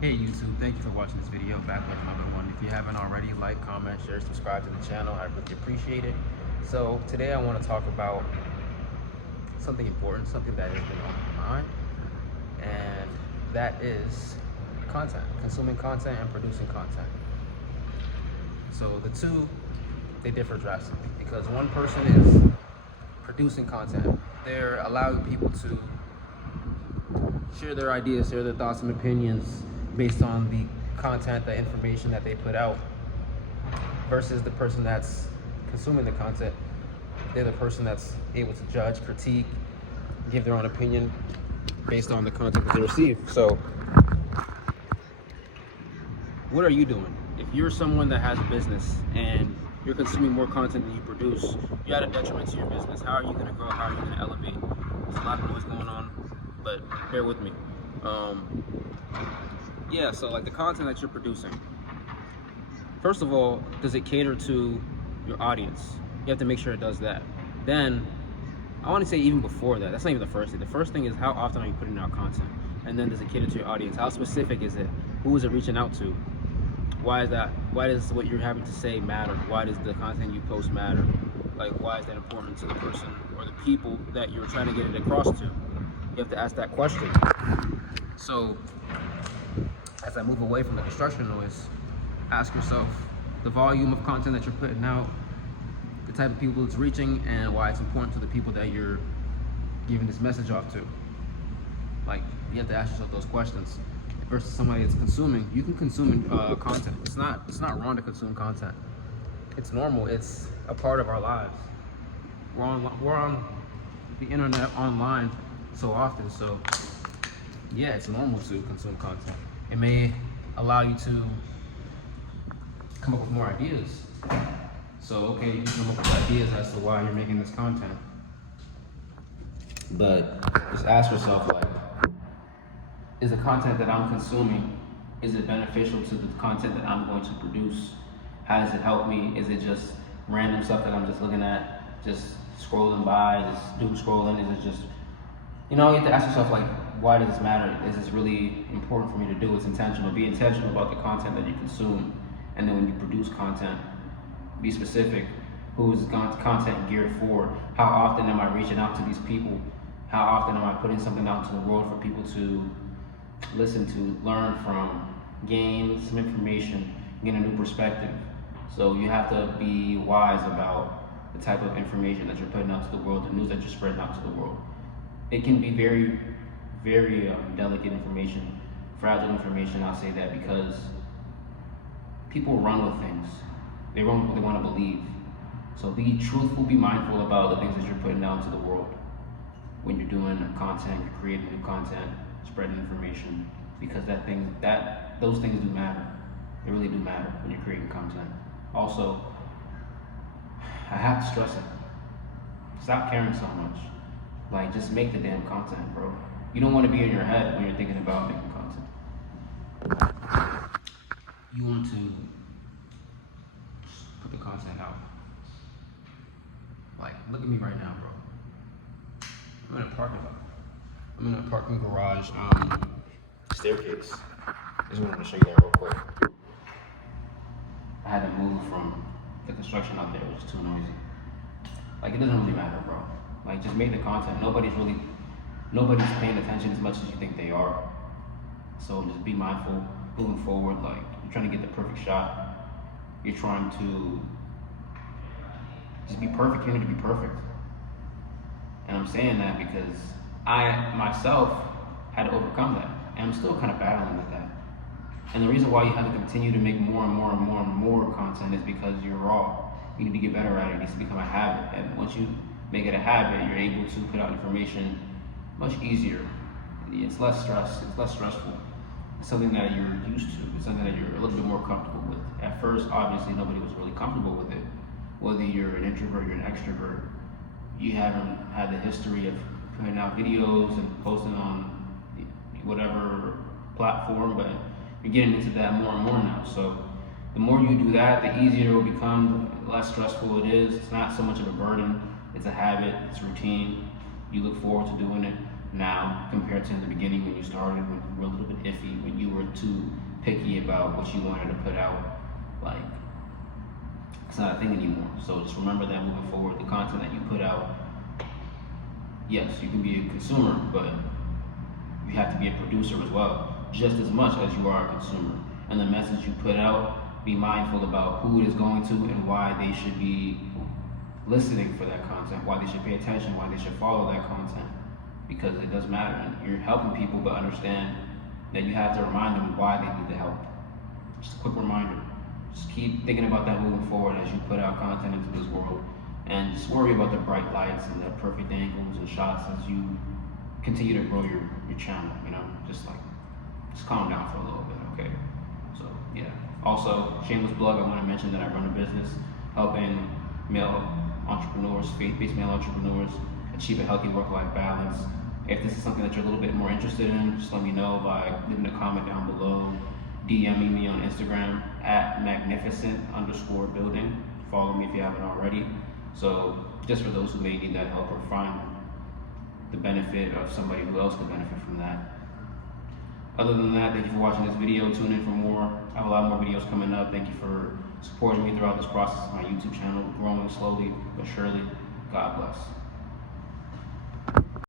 Hey YouTube, thank you for watching this video. Back with another one. If you haven't already, like, comment, share, subscribe to the channel. I really appreciate it. So today I want to talk about something important, something that has been on my mind, and that is content, consuming content and producing content. So the two, they differ drastically because one person is producing content. They're allowing people to share their ideas, share their thoughts and opinions based on the content, the information that they put out, versus the person that's consuming the content. They're the person that's able to judge, critique, give their own opinion based on the content that they receive. So what are you doing? If you're someone that has a business and you're consuming more content than you produce, you're at a detriment to your business. How are you going to grow? How are you going to elevate? There's a lot of noise going on, but bear with me. Yeah, so like the content that you're producing, first of all, does it cater to your audience? You have to make sure it does that. Then, I want to say even before that, that's not even the first thing. The first thing is how often are you putting out content? And then does it cater to your audience? How specific is it? Who is it reaching out to? Why is that? Why does what you're having to say matter? Why does the content you post matter? Like, why is that important to the person or the people that you're trying to get it across to? You have to ask that question. So, as I move away from the construction noise, ask yourself the volume of content that you're putting out, the type of people it's reaching, and why it's important to the people that you're giving this message off to. Like, you have to ask yourself those questions. Versus somebody that's consuming, you can consume content. It's not wrong to consume content. It's normal. It's a part of our lives. We're on the internet online so often. So yeah, it's normal to consume content. It may allow you to come up with more ideas. So okay, you can come up with ideas as to why you're making this content. But just ask yourself, like, is the content that I'm consuming, is it beneficial to the content that I'm going to produce? How does it help me? Is it just random stuff that I'm just looking at, just scrolling by, just doom scrolling? Is it just, you have to ask yourself, like, why does this matter? Is this really important for me to do? It's intentional. Be intentional about the content that you consume. And then when you produce content, be specific. Who is content geared for? How often am I reaching out to these people? How often am I putting something out into the world for people to listen to, learn from, gain some information, gain a new perspective? So you have to be wise about the type of information that you're putting out to the world, the news that you're spreading out to the world. It can be very, very delicate information, fragile information, I'll say that, because people run with things. They run with what they want to believe. So be truthful, be mindful about the things that you're putting out into the world. When you're doing content, you're creating new content, spreading information, because those things do matter. They really do matter when you're creating content. Also, I have to stress it. Stop caring so much. Like, just make the damn content, bro. You don't want to be in your head when you're thinking about making content. You want to put the content out. Like, look at me right now, bro. I'm in a parking lot. I'm in a parking garage staircase. Just wanted to show you that real quick. I had to move from the construction out there, which is too noisy. Like, it doesn't really matter, bro. Like, just make the content. Nobody's paying attention as much as you think they are. So just be mindful moving forward. Like, you're trying to get the perfect shot. You're trying to just be perfect. You need to be perfect. And I'm saying that because I myself had to overcome that, and I'm still kind of battling with that. And the reason why you have to continue to make more and more and more and more content is because you're raw. You need to get better at it. It needs to become a habit. And once you make it a habit, you're able to put out information much easier. It's less stress. It's less stressful. It's something that you're used to. It's something that you're a little bit more comfortable with. At first, obviously, nobody was really comfortable with it. Whether you're an introvert, you're an extrovert, you haven't had the history of putting out videos and posting on whatever platform, but you're getting into that more and more now. So the more you do that, the easier it will become, the less stressful it is. It's not so much of a burden. It's a habit, it's routine. You look forward to doing it now compared to in the beginning when you started, when you were a little bit iffy, when you were too picky about what you wanted to put out, like, it's not a thing anymore. So just remember that moving forward, the content that you put out, yes, you can be a consumer, but you have to be a producer as well, just as much as you are a consumer. And the message you put out, be mindful about who it is going to and why they should be listening for that content, why they should pay attention, why they should follow that content, because it does matter. And you're helping people, but understand that you have to remind them why they need the help. Just a quick reminder. Just keep thinking about that moving forward as you put out content into this world, and just worry about the bright lights and the perfect angles and shots as you continue to grow your channel. You know, just calm down for a little bit, okay? So yeah. Also, shameless plug. I want to mention that I run a business helping male entrepreneurs, faith-based male entrepreneurs, achieve a healthy work-life balance. If this is something that you're a little bit more interested in, just let me know by leaving a comment down below, DMing me on Instagram at magnificent_building. Follow me if you haven't already. So just for those who may need that help or find the benefit of somebody who else could benefit from that. Other than that, thank you for watching this video. Tune in for more. I have a lot more videos coming up. Thank you for supporting me throughout this process of my YouTube channel, growing slowly but surely. God bless.